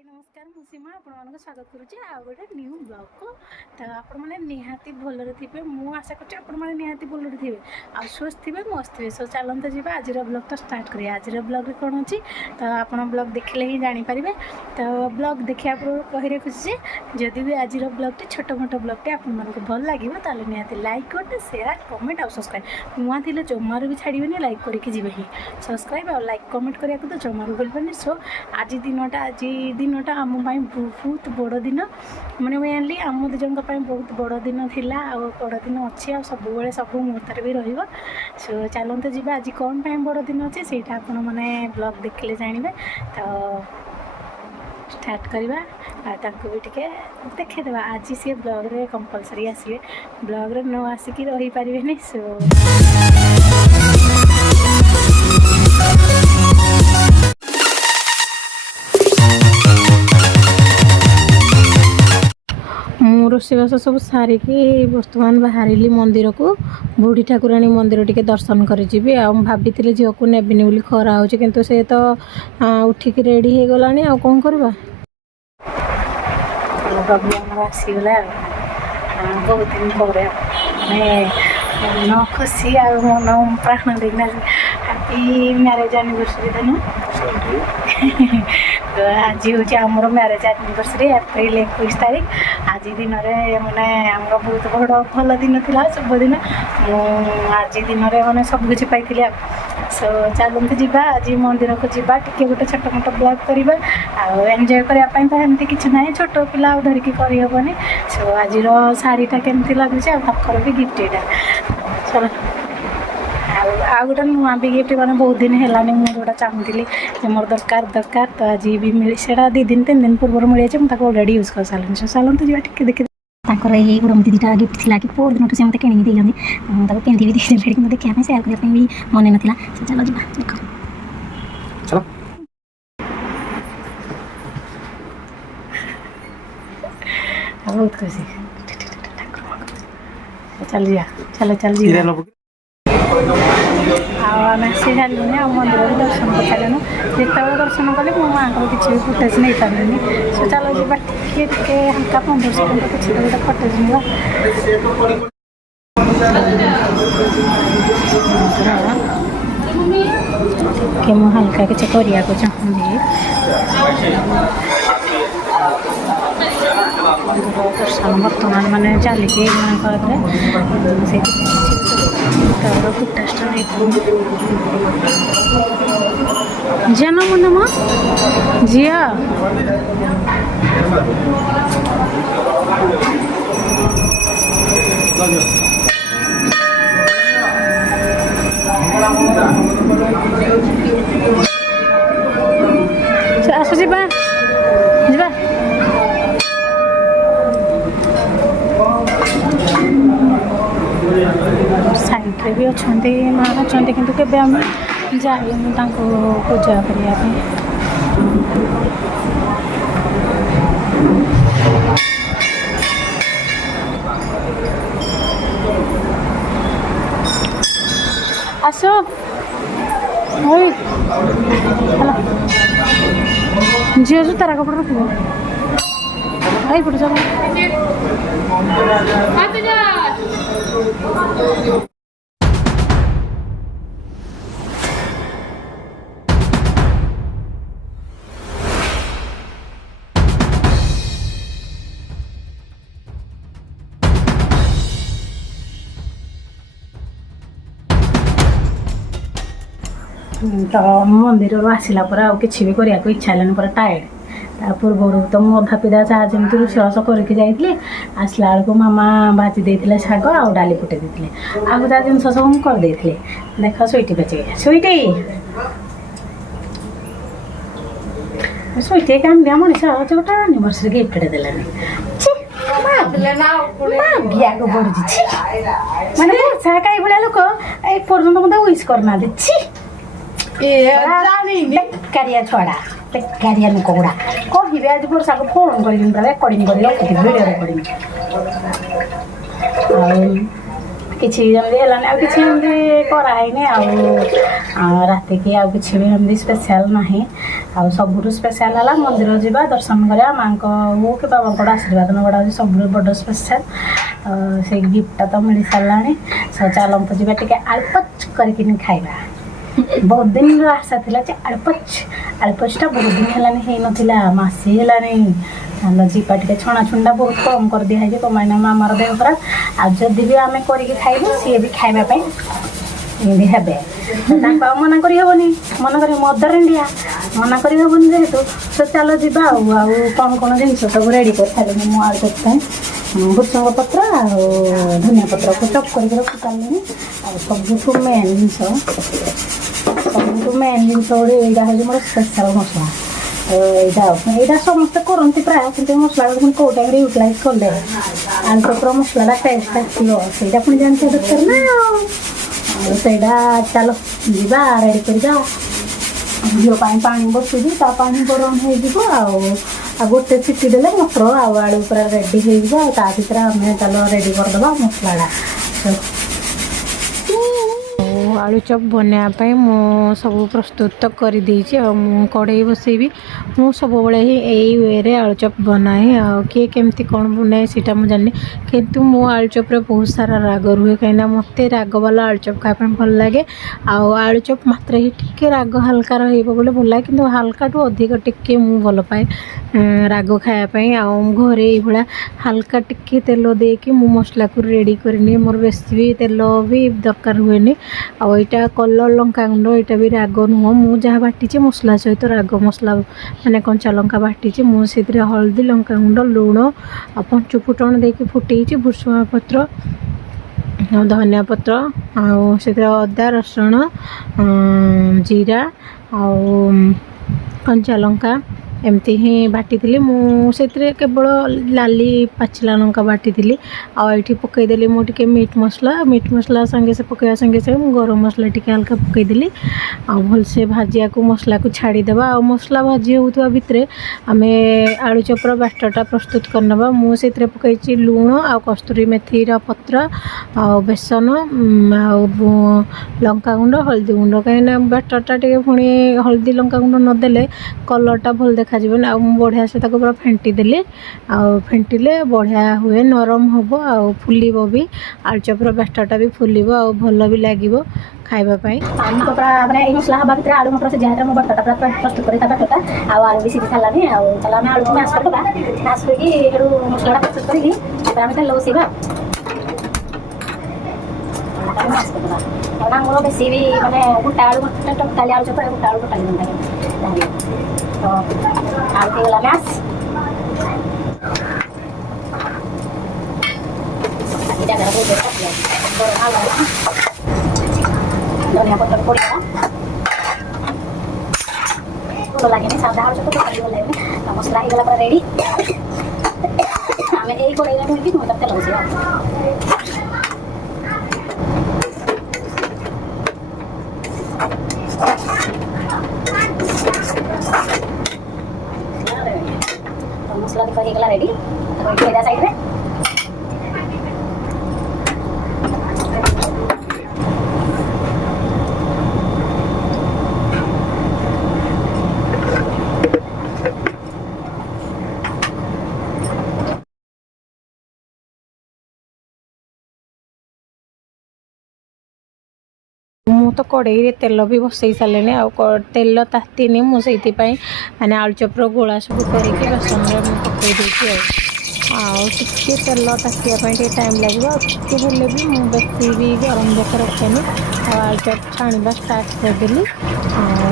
नमस्कार मु सीमा आपको स्वागत करुच्ची आ गए न्यू ब्लॉग को तो आपने निहाती भलरे थे मु आशा कर निहाती भलरे थे आ स्वस्थ थे मस्त थे सो चलते जी आज ब्लॉग तो स्टार्ट करिए आज ब्लॉग रे कौन अच्छी तो आप ब्लॉग देखले ही जानीपारे तो ब्लॉग देखा कही रखुची जदि भी आज ब्लॉग छोट मोट ब्लॉग आपको भल लगे तो निहाती लाइक करते शेयर कमेंट और सब्सक्राइब नुआ थे जमार भी छाड़बे लाइक करके जी सब्सक्राइब और लाइक कमेंट करने को तो जमार भूलबे सो आज दिनटा आम बहुत बड़ दिन मैंने मेनली आम दिजन बहुत बड़ दिन थिला आ बड़ दिन अच्छी आ सब सब मुहूर्त भी रही सो चलते जी आज कौन बड़ दिन अच्छे से मैंने ब्लॉग देखले जानवे तो स्टार्ट करवा भी टे देखेद आज सी ब्लॉग रे कंपलसरी आसवे ब्लॉग रे न आसिक रही पारे सो रोषेबास सब सारिकी बर्तमान बाहरी मंदिर को बुढ़ी ठाकुराणी मंदिर टी दर्शन कर भाभी झील को नेबिनी बोली खरा हो किंतु से तो उठिक रेडी हो गला आ कौन करवा आसीगला बहुत दिन पर मन खुशी मन प्राण देखना हैप्पी मैरेज एनिवर्सरी दिन तो आज हूँ आमर मैरेज एनिवर्सरी एप्रिल 21 तारीख आज दिन में मैंने आम बहुत बड़ भल दिन था शुभ दिन आज दिन में मैंने सबकि पाई सो चलते जावा आज मंदिर को जावा टे गोटे छोट मोट ब्लॉग करवा एंजॉय करने तो एमती किसी ना छोट पिला धरिकी करहबनी सो आज शाढ़ीटा केमती लगुच आखर भी गिफ्ट यहाँ चलो आ गोटे नुआ भी गिफ्ट मैंने बहुत दिन है मुझे जोटा चाहूली मोर दरकार तो आज भी मिली से 2 दिन 3 दिन पूर्व मिल जाए अलरेडी यूज कर सारे सो चलते जी टे देखिए ये गुड़म दीटा गिफ्ट थी कि पोर दिन से मतलब किणी देते पिंधि भी देखिए कि देखा सेयार करने भी मन नाला चलो जी देख चलो बहुत खुशी चल जा चल चल जी आम आसी सारे मंदिर भी दर्शन कर सारे जिते दर्शन कले मो माँ को किसी भी फुटेज नहीं पारे सो चलो जी टे हल्का 15 सेकेंड किसी तो गोटे फटेज कि मुझे हल्का किसी करने को चाहूँगी दर्शन बर्तमान मैंने चलिकी जेना मन माँ जिया आस जा साइड्रे भी अच्छा माँ अच्छा किंतु केबे आम जाइनु पूजा करने आस झील जो तारा कपड़ा रख पड़े चलो तो मंदिर आसला कि भी करने को इच्छा है पूरा टायर्ड पूर्व तो मुझे अधा पिधा चाह जमी रोषेबास करके जाइए आसला बेलू मामा भाजी देते शाग आ डाली फुटे देते आगे जहाँ जिन सब मुझे करदे देख स्वीटी बचे स्वीटी स्वीटी काम दिया मनीष गोटे एनिवर्सरी गिफ्ट देलानी मागिया को बढ़ी मैंने वर्षा कई भाया लोक पर्यटन मत विश करना बेकारिया छड़ा बेकारिया लोक गुड़ा कहे आज वर्षा को फोन कर रेकर्डिंग कर भिडियो रेकर्डिंग କିଛି ଯେମିତି ହେଲାନି ଆଉ କିଛି ଏମିତି କରାହେଇନି ଆଉ ରାତିକି ଆଉ କିଛି ବି ଏମିତି ସ୍ପେଶାଲ ନାହିଁ। ଆଉ ସବୁଠୁ ସ୍ପେଶାଲ ହେଲା ମନ୍ଦିର ଯିବା ଦର୍ଶନ କରିବା ମାଆଙ୍କ ହଉ କି ବାବାଙ୍କର ଆଶୀର୍ବାଦ ନେବାଟା ହେଉଛି ସବୁଠୁ ବଡ଼ ସ୍ପେଶାଲ। ସେଇ ଗିଫ୍ଟଟା ତ ମିଳି ସାରିଲାଣି। ଚାଲନ୍ତୁ ଯିବା ଟିକେ ଆଳୁପଚ କରିକିନି ଖାଇବା। ବହୁତ ଦିନର ଆଶା ଥିଲା ଯେ ଆଳୁପଚଟା ବହୁତ ଦିନ ହେଲାନି ହେଇନଥିଲା, ମାସେ ହେଲାନି। ଯିବା ଟିକେ ଛଣାଛୁଣିଟା ବହୁତ କମ୍ କରିଦିଆ ହେଇଛି କମାଇନା ମାମାର ଦେହ ଖରାପ। ଆଉ ଯଦି ବି ଆମେ କରିକି ଖାଇବୁ ସିଏ ବି ଖାଇବା ପାଇଁ ଏମିତି ହେବେ, ତାଙ୍କୁ ଆଉ ମନା କରିହେବନି। ମନା କରି ମଦର ଇଣ୍ଡିଆ ମନା କରିହେବନି ଯେହେତୁ ତ ଚାଲ ଯିବା। ଆଉ କ'ଣ ଜିନିଷ ସବୁ ରେଡ଼ି କରିସାରିଲିଣି ମୁଁ ଆଳୁଚପ ପାଇଁ। ଭୃଷଙ୍ଗ ପତ୍ର ଆଉ ଧନିଆ ପତ୍ରକୁ ଚପ୍ କରିକି ରଖିସାରିଲିଣି। ଆଉ ସବୁଠୁ ମେନ୍ ଜିନିଷ ଗୋଟେ ଏଇଟା ହେଉଛି ମୋର ସ୍ପେଶାଲ ମସଲା। ଏଇଟା ସମସ୍ତେ କରନ୍ତି ପ୍ରାୟ, କିନ୍ତୁ ମସଲାଟା ପୁଣି କେଉଁ ଟାଇମ୍ରେ ୟୁଟିଲାଇଜ୍ କଲେ ଆଳୁଚପର ମସଲାଟା ଟେଷ୍ଟ ଆସିବ ସେଇଟା ପୁଣି ଜାଣିଥିବା ଦରକାର ନା। ଆଉ ସେଇଟା ଚାଲ ଯିବା ରେଡ଼ି କରିବା। ଝିଅ ପାଇଁ ପାଣି ବସିବି, ତା ପାଣି ଗରମ ହେଇଯିବ। ଆଉ ଗୋଟେ ସିଟି ଦେଲେ ମଟର ଆଉ ଆଳୁ ପୁରା ରେଡ଼ି ହେଇଯିବ। ଆଉ ତା ଭିତରେ ଆମେ ଚାଲ ରେଡ଼ି କରିଦେବା ମସଲାଟା। ଆଳୁଚପ ବନେଇବା ପାଇଁ ମୁଁ ସବୁ ପ୍ରସ୍ତୁତ କରିଦେଇଛି। ଆଉ ମୁଁ କଢ଼େଇ ବସେଇବି। ମୁଁ ସବୁବେଳେ ହିଁ ଏଇ ୱେରେ ଆଳୁଚପ ବନାଏ। ଆଉ କିଏ କେମିତି କ'ଣ ବନାଏ ସେଇଟା ମୁଁ ଜାଣିନି, କିନ୍ତୁ ମୋ ଆଳୁଚପରେ ବହୁତ ସାରା ରାଗ ରୁହେ। କାହିଁକିନା ମୋତେ ରାଗବାଲା ଆଳୁଚପ ଖାଇବା ପାଇଁ ଭଲ ଲାଗେ। ଆଉ ଆଳୁଚପ ମାତ୍ରେ ହିଁ ଟିକେ ରାଗ ହାଲକା ରହିବ ବୋଲି ଭଲ ଲାଗେ, କିନ୍ତୁ ହାଲକାଠୁ ଅଧିକ ଟିକେ ମୁଁ ଭଲ ପାଏ ରାଗ ଖାଇବା ପାଇଁ। ଆଉ ଘରେ ଏଇଭଳିଆ ହାଲକା ଟିକେ ତେଲ ଦେଇକି ମୁଁ ମସଲାକୁ ରେଡ଼ି କରିନିଏ। ମୋର ବେଶୀ ବି ତେଲ ବି ଦରକାର ହୁଏନି। ଆଉ ଏଇଟା କଲର୍ ଲଙ୍କାଗୁଣ୍ଡ, ଏଇଟା ବି ରାଗ ନୁହଁ। ମୁଁ ଯାହା ବାଟିଛି ମସଲା ସହିତ ରାଗ ମସଲା ମାନେ କଞ୍ଚା ଲଙ୍କା ବାଟିଛି। ମୁଁ ସେଥିରେ ହଳଦୀ, ଲଙ୍କାଗୁଣ୍ଡ, ଲୁଣ ଆଉ ପଞ୍ଚୁ ଫୁଟଣ ଦେଇକି ଫୁଟେଇଛି। ଭୃଷଙ୍ଗ ପତ୍ର ଆଉ ଧନିଆ ପତ୍ର ଆଉ ସେଥିରେ ଅଦା, ରସୁଣ, ଜିରା ଆଉ କଞ୍ଚା ଲଙ୍କା ଏମିତି ହିଁ ବାଟିଥିଲି। ମୁଁ ସେଥିରେ କେବଳ ଲାଲି ପାଚିଲା ଲଙ୍କା ବାଟିଥିଲି। ଆଉ ଏଇଠି ପକାଇଦେଲି ମୁଁ ଟିକେ ମିଟ୍ ମସଲା ସାଙ୍ଗେ ପକାଇବା ସାଙ୍ଗେ ସାଙ୍ଗେ ମୁଁ ଗରମ ମସଲା ଟିକେ ହାଲକା ପକାଇଦେଲି। ଆଉ ଭଲସେ ଭାଜିବାକୁ ମସଲାକୁ ଛାଡ଼ିଦେବା। ଆଉ ମସଲା ଭାଜି ହେଉଥିବା ଭିତରେ ଆମେ ଆଳୁଚପର ବ୍ୟାଟରଟା ପ୍ରସ୍ତୁତ କରିନେବା। ମୁଁ ସେଥିରେ ପକାଇଛି ଲୁଣ ଆଉ କସ୍ତୁରୀ ମେଥିର ପତ୍ର ଆଉ ବେସନ ଆଉ ଲଙ୍କାଗୁଣ୍ଡ, ହଳଦୀ ଗୁଣ୍ଡ। କାହିଁକିନା ବ୍ୟାଟରଟା ଟିକେ ପୁଣି ହଳଦୀ ଲଙ୍କାଗୁଣ୍ଡ ନଦେଲେ କଲର୍ଟା ଭଲ ଦେଖାଯିବନି। ଆଉ ମୁଁ ବଢ଼ିଆ ସେ ତାକୁ ପୁରା ଫେଣ୍ଟି ଦେଲି। ଆଉ ଫେଣ୍ଟିଲେ ବଢ଼ିଆ ହୁଏ, ନରମ ହେବ ଆଉ ଫୁଲିବ ବି। ଆଳୁଚପର ବ୍ୟାଟରଟା ବି ଫୁଲିବ ଆଉ ଭଲ ବି ଲାଗିବ ଖାଇବା ପାଇଁ। ମାନେ ଏଇ ମସଲା ହେବା ଭିତରେ ଆଳୁ ମଟର ସିଝା ମୁଁ ବ୍ୟାଟରଟା ପୁରା ପ୍ରସ୍ତୁତ କରି ତା ବ୍ୟାଟରଟା ଆଉ ଆଳୁ ବି ସିଝି ସାରିଲାନି। ଆଉ ଚାଲ ଆମେ ଆଳୁକୁ ମ୍ୟାସ୍ କରିଦେବା। ମ୍ୟାସ୍ କରିକି ସେଠୁ ମସଲାଟା ପ୍ରସ୍ତୁତ କରିକି ତାପରେ ଆମେ ତେଲ ବସେଇବା। ମ୍ୟାସ୍ କରିଦେବା କାରଣ ଆମର ବେଶୀ ବି ମାନେ ଗୋଟା ଆଳୁ ଟୋଟାଲି ଆଳୁଚପ ଗୋଟା ଆଳୁ ଟୋଟାଲି ଭଲ ଲାଗେ। ତ ଆଳୁ ହେଇଗଲା ମ୍ୟାସ୍। ଧନିଆ ପତ୍ର ପଡ଼ିଲା ଭଲ ଲାଗେନି, ସାଧା ଆଳୁଚପ ଟୋଟାଲି ଭଲ ଲାଗେନି। ମସଲା ହେଇଗଲା ପୁରା ରେଡ଼ି। ଆମେ ଏଇ କଡ଼େଇରେ ଧରିକି ତେଲ ବସେଇବା। ମସଲା ଦେଖ ହେଇଗଲା ରେଡ଼ି। ସାଇଡ଼ରେ ମୁଁ ତ କଡ଼େଇରେ ତେଲ ବି ବସେଇ ସାରିଲିଣି। ଆଉ ତେଲ ତାତିନି, ମୁଁ ସେଇଥିପାଇଁ ମାନେ ଆଳୁଚପର ଗୋଳା ସବୁ କରିକି ବେସନରେ ମୁଁ ପକାଇ ଦେଇଛି। ଆଉ ଟିକେ ତେଲ ତାତିବା ପାଇଁ ଟିକେ ଟାଇମ୍ ଲାଗିବ। ଆଉ ଟିକେ ହେଲେ ବି ମୁଁ ବେଶୀ ବି ଗରମ ଯାକେ ରଖେନି। ଆଉ ଆଳୁଚପ ଛାଣିବା ଷ୍ଟାର୍ଟ କରିଦେଲି। ଆଉ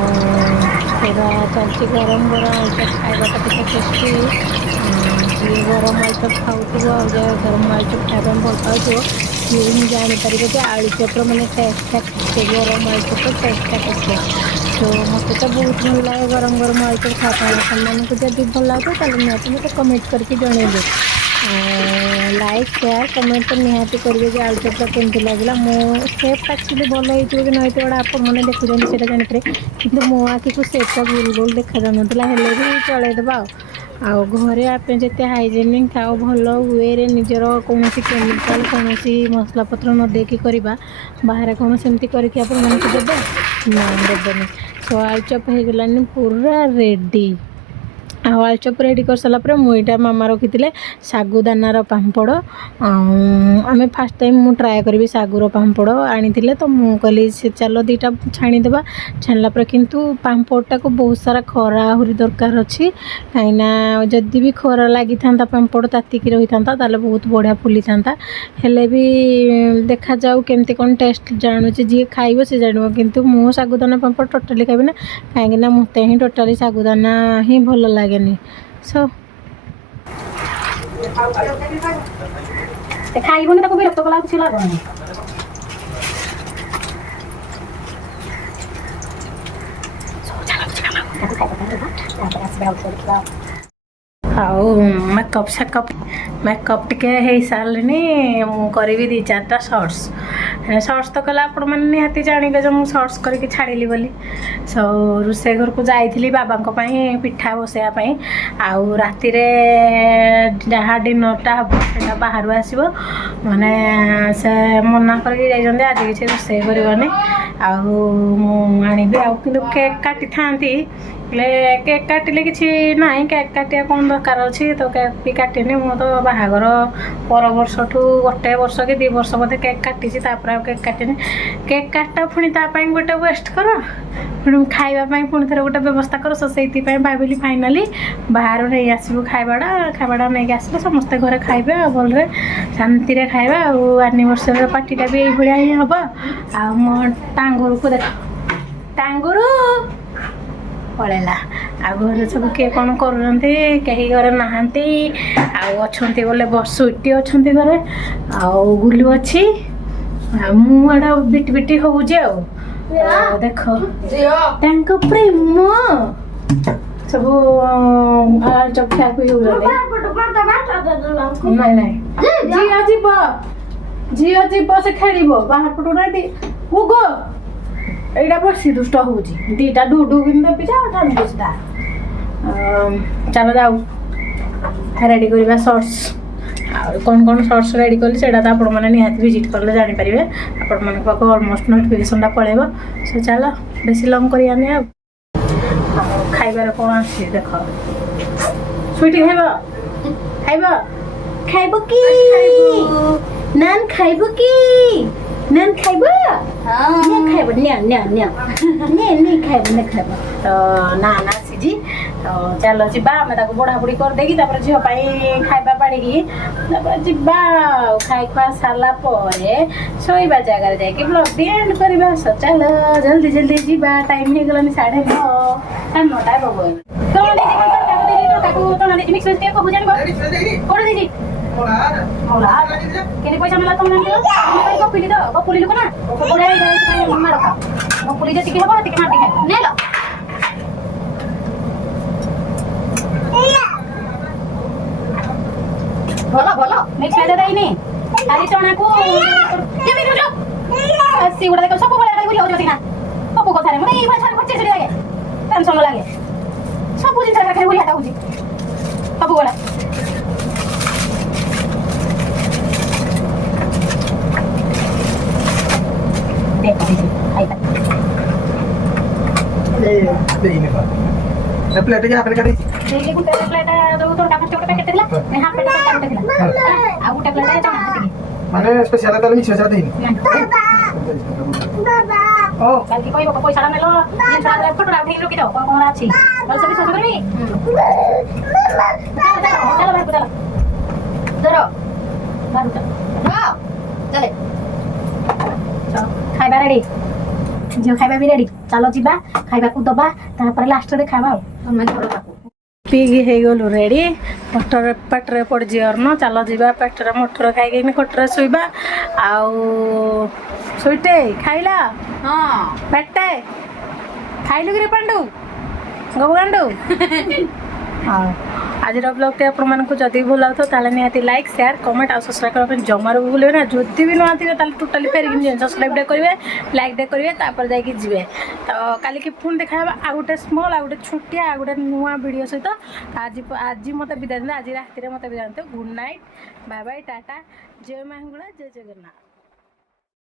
ପୁରା ଚାଲିଛି ଗରମ ଆଳୁଚପ ଖାଇବାଟା କେତେ ଟେଷ୍ଟି। ଯିଏ ଗରମ ଆଳୁଚପ ଖାଉଥିବ ଆଉ ଯିଏ ଗରମ ଆଳୁଚପ ଖାଇବା ପାଇଁ ଭଲ ପାଉଥିବ ସିଏ ହିଁ ଜାଣିପାରିବ ଯେ ଆଳୁଚପର ମାନେ ଟେଷ୍ଟଟା କେତେ, ଗରମ ଆଳୁଚପର ଟେଷ୍ଟଟା କେତେ। ତ ମୋତେ ତ ବହୁତ ଭଲ ଲାଗେ ଗରମ ଆଳୁଚପ ଖାଇବା ପାଇଁ। ଆପଣମାନଙ୍କୁ ଯଦି ଭଲ ଲାଗୁଥିବ ତାହେଲେ ନିହାତି ମୋତେ କମେଣ୍ଟ କରିକି ଜଣେଇବେ। ଲାଇକ୍, ସେୟାର, କମେଣ୍ଟ ତ ନିହାତି କରିବେ ଯେ ଆଳୁଚପଟା କେମିତି ଲାଗିଲା। ମୋ ସେପ୍ଟା ଆକ୍ଚୁଆଲି ଭଲ ହେଇଥିବ କି ନ ହେଇଥିବ ଏଇଟା ଆପଣମାନେ ଦେଖୁଛନ୍ତି ସେଇଟା ଜାଣିପାରିବେ, କିନ୍ତୁ ମୋ ଆଖିକୁ ସେପ୍ଟା ଗୋଲ ଦେଖାଯାଉନଥିଲା, ହେଲେ ବି ଚଳେଇଦେବା। ଆଉ ଘରେ ଆମେ ଯେତେ ହାଇଜେନିକ୍ ଆଉ ଭଲ ୱେରେ ନିଜର କୌଣସି କେମିକାଲ କୌଣସି ମସଲାପତ୍ର ନ ଦେଇକି କରିବା ବାହାରେ କ'ଣ ସେମିତି କରିକି ଆପଣମାନଙ୍କୁ ଦେବେ ନା ଦେବେନି। ସୋ ଆଳୁଚପ ହେଇଗଲାନି ପୁରା ରେଡ଼ି। ଆଉ ଆଳୁଚପ ରେଡ଼ି କରିସାରିଲା ପରେ ମୁଁ ଏଇଟା ମାମା ରଖିଥିଲେ ଶାଗୁଦାନାର ପାମ୍ପଡ଼। ଆମେ ଫାଷ୍ଟ ଟାଇମ୍ ମୁଁ ଟ୍ରାଏ କରିବି ଶାଗୁର ପାମ୍ପଡ଼ ଆଣିଥିଲେ ତ ମୁଁ କହିଲି ସେ ଚାଲ ଦୁଇଟା ଛାଣିଦେବା। ଛାଣିଲା ପରେ କିନ୍ତୁ ପାମ୍ପଡ଼ଟାକୁ ବହୁତ ସାରା ଖରା ଆହୁରି ଦରକାର ଅଛି, କାହିଁକିନା ଯଦି ବି ଖରା ଲାଗିଥାନ୍ତା ପାମ୍ପଡ଼ ତାତିକି ରହିଥାନ୍ତା ତାହେଲେ ବହୁତ ବଢ଼ିଆ ଫୁଲିଥାନ୍ତା। ହେଲେ ବି ଦେଖାଯାଉ କେମିତି କ'ଣ ଟେଷ୍ଟ ଜାଣୁଛି, ଯିଏ ଖାଇବ ସେ ଜାଣିବ। କିନ୍ତୁ ମୁଁ ଶାଗୁଦାନା ପାମ୍ପଡ଼ ଟୋଟାଲି ଖାଇବି ନା, କାହିଁକିନା ମୋତେ ହିଁ ଟୋଟାଲି ଶାଗୁଦାନା ହିଁ ଭଲ ଲାଗେନି। ସୋ ଖାଇବନି ତାକୁ ବିରକ୍ତ କଲା କିଛି ଲାଗୁନି। ଆଉ ମେକଅପ୍ ଟିକେ ହେଇସାରିଲିନି। ମୁଁ କରିବି 2-4ଟା ସର୍ଟସ୍ ତ କଲା ଆପଣମାନେ ନିହାତି ଜାଣିବେ ଯେ ମୁଁ ସର୍ଟସ୍ କରିକି ଛାଡ଼ିଲି ବୋଲି। ସୋ ରୋଷେଇ ଘରକୁ ଯାଇଥିଲି ବାବାଙ୍କ ପାଇଁ ପିଠା ବସେଇବା ପାଇଁ। ଆଉ ରାତିରେ ଯାହା ଡିନରଟା ହେବ ସେଇଟା ବାହାରୁ ଆସିବ, ମାନେ ସେ ମନା କରିକି ଯାଇଛନ୍ତି ଆଜି କିଛି ରୋଷେଇ କରିବନି। ଆଉ ମୁଁ ଆଣିବି ଆଉ, କିନ୍ତୁ କେକ୍ କାଟିଥାନ୍ତି ହେଲେ କେକ୍ କାଟିଲେ କିଛି ନାହିଁ, କେକ୍ କାଟିବା କ'ଣ ଦରକାର ଅଛି ତ କେକ୍ ବି କାଟିନି। ମୁଁ ତ ବାହାଘର ପର ବର୍ଷଠୁ 1 ବର୍ଷ କି 2 ବର୍ଷ ବୋଧେ କେକ୍ କାଟିଛି, ତାପରେ ଆଉ କେକ୍ କାଟିନି। କେକ୍ କାଟ ପୁଣି ତା ପାଇଁ ଗୋଟେ ୱେଷ୍ଟ କର, ପୁଣି ଖାଇବା ପାଇଁ ପୁଣି ଥରେ ଗୋଟେ ବ୍ୟବସ୍ଥା କର। ସୋ ସେଇଥିପାଇଁ ଭାବିଲି ଫାଇନାଲି ବାହାରୁ ନେଇ ଆସିବୁ ଖାଇବାଟା ନେଇକି ଆସିଲେ ସମସ୍ତେ ଘରେ ଖାଇବେ ଆଉ ଭଲରେ ଶାନ୍ତିରେ ଖାଇବା। ଆଉ ଆନିଭର୍ସରୀର ପାର୍ଟିଟା ବି ଏଇଭଳିଆ ହିଁ ହେବ। ଆଉ ମୋ ଟାଙ୍ଗୁରୁକୁ ଦେଖ, ଟାଙ୍ଗୁରୁ ପଳେଇଲା। ଆଉ ଘରେ ସବୁ କିଏ କ'ଣ କରୁଛନ୍ତି, କେହି ଘରେ ନାହାନ୍ତି। ଆଉ ଅଛନ୍ତି ବୋଲେ ସୁଇଟି ଅଛନ୍ତି ଘରେ, ଆଉ ଗୁଲୁ ଅଛି, ଆଉ ମୁଁ ଏଇଟା ବିଟି ହେଉଛି। ଆଉ ଦେଖ ତାଙ୍କ ପ୍ରେମ ସବୁ ଚଖିଆକୁ ହେଉଛନ୍ତି। ନାଇଁ ଝିଅ ଯିବ ସେ ଖେଳିବ ବାହାର ପଟୁ ନାଇଁ ଗୁଗ ଏଇଟା ବସି ଦୁଷ୍ଟ ହେଉଛି। 2ଟା ଡୁଡୁ କିନ୍ତୁ ଦେବି ଟା। ଚାଲ ଯାଉ ରେଡ଼ି କରିବା ସର୍ଟସ୍। ଆଉ କ'ଣ ସର୍ଟସ୍ ରେଡ଼ି କଲି ସେଇଟା ତ ଆପଣମାନେ ନିହାତି ଭିଜିଟ୍ କଲେ ଜାଣିପାରିବେ। ଆପଣମାନଙ୍କ ପାଖକୁ ଅଲମୋଷ୍ଟ ନୋଟିଫିକେସନ୍ଟା ପଳେଇବ। ସୋ ଚାଲ ବେଶୀ ଲଙ୍ଗ୍ କରିବାନି। ଆଉ ଖାଇବାରେ କ'ଣ ଅଛି ଦେଖ, ସୁଇଟି ଖାଇବ କି ନାନ୍ ଖାଇବ କି ନାନ୍ ଖାଇବ ଖାଇବ ଖାଇବ ତ ନାନ୍ ଆସିଛି। ତ ଚାଲ ଯିବା, ଆମେ ତାକୁ ବଢ଼ାବୁଢ଼ି କରିଦେଇକି ତାପରେ ଝିଅ ପାଇଁ ଖାଇବା ବାଢ଼ିକି ତାପରେ ଯିବା। ଆଉ ଖାଇ ଖୁଆ ସାରିଲା ପରେ ଶୋଇବା ଜାଗାରେ ଯାଇକି ବ୍ଲଗ୍ ବି ଏଣ୍ଡ କରିବା। ସୋ ଚାଲ ଜଲ୍ଦି ଯିବା, ଟାଇମ୍ ହେଇଗଲାଣି 9:30 ହେବ। ତାକୁ ଦେଇଛି ମିକ୍ସ ଭେଜ୍ ସବୁ ଜାଣିବ କ'ଣ ଦେଇଛି କେତେ ପଇସା ମିଳିଲା ତମେ ଗପୁଲି ତ ଗପୁଲି ଲୋକ ନା ମାଡ଼ ଗପୁଲି ଯେତିକି ହେବ ସେତିକି ମାଟି ଖାଇ ନେଲ। ଭଲ ମିକ୍ସ ଭେଜ୍ ଦେଇନି, ଖାଲି ଚଣାକୁ ସିଗୁଡ଼ା ଦେଖ ସବୁବେଳେ ଖାଲି ବୁଲି ହେଉଛି ନା ସବୁ କଥାରେ ମୁଁ ଏଇ ଭାଷାରେ ଖର୍ଚ୍ଚ ଲାଗେ ଟେନସନ୍ ଲାଗେ। ସବୁ ଜିନିଷ ଖାଲି ବୁଲିହାଟା ହେଉଛି ସବୁବେଳେ। प्लेट के हाथ में काटी देखिए गुटे प्लेट जो तो डाफस्ट गुटे पैकेट थिला ने हाफ प्लेट पैकेट थिला आ गुटे प्लेट चना माने स्पेशल ताले मिक्स होजा देइन बाबा ओ काकी कोई बको पैसा नेलो ये सारा फोटो उठेई रखि दो कोन अछि बल सब सब करबी चलो भाई चलो धरो बाहर चलो हां चले चलो खाइबा रेडी झियो खाइबा भी रेडी। चलो जीवा खाइबा को दबा तापर लास्ट रे खाइबा हम घर ताको पीगी हे गलो रेडी। पटरे पड़ जियरन चलो जीवा पेटरे मटर खाइके कोटरे सुइबा। आउ सुइटे खाइला हां पेटे खाइलु कि रे पांडु गबगांडु हां आज ब्लॉग आपको जदि भल लगता है निहाती लाइक शेयर कमेंट और सब्सक्राइब करने जमार भी भूलें ना जदि भी नुआ थे टोटाली फेरिक सब्सक्राइब करेंगे लाइक करेंगे तापर जाकि जी तो काली की पुणी देखा आ गोटे स्मल आ गोटे छोटिया आ गोटे नुआ वीडियो सहित आज आज मत विदा आज राति मत विदा good night bye bye tata जय मांगुड़ा जय जगन्नाथ।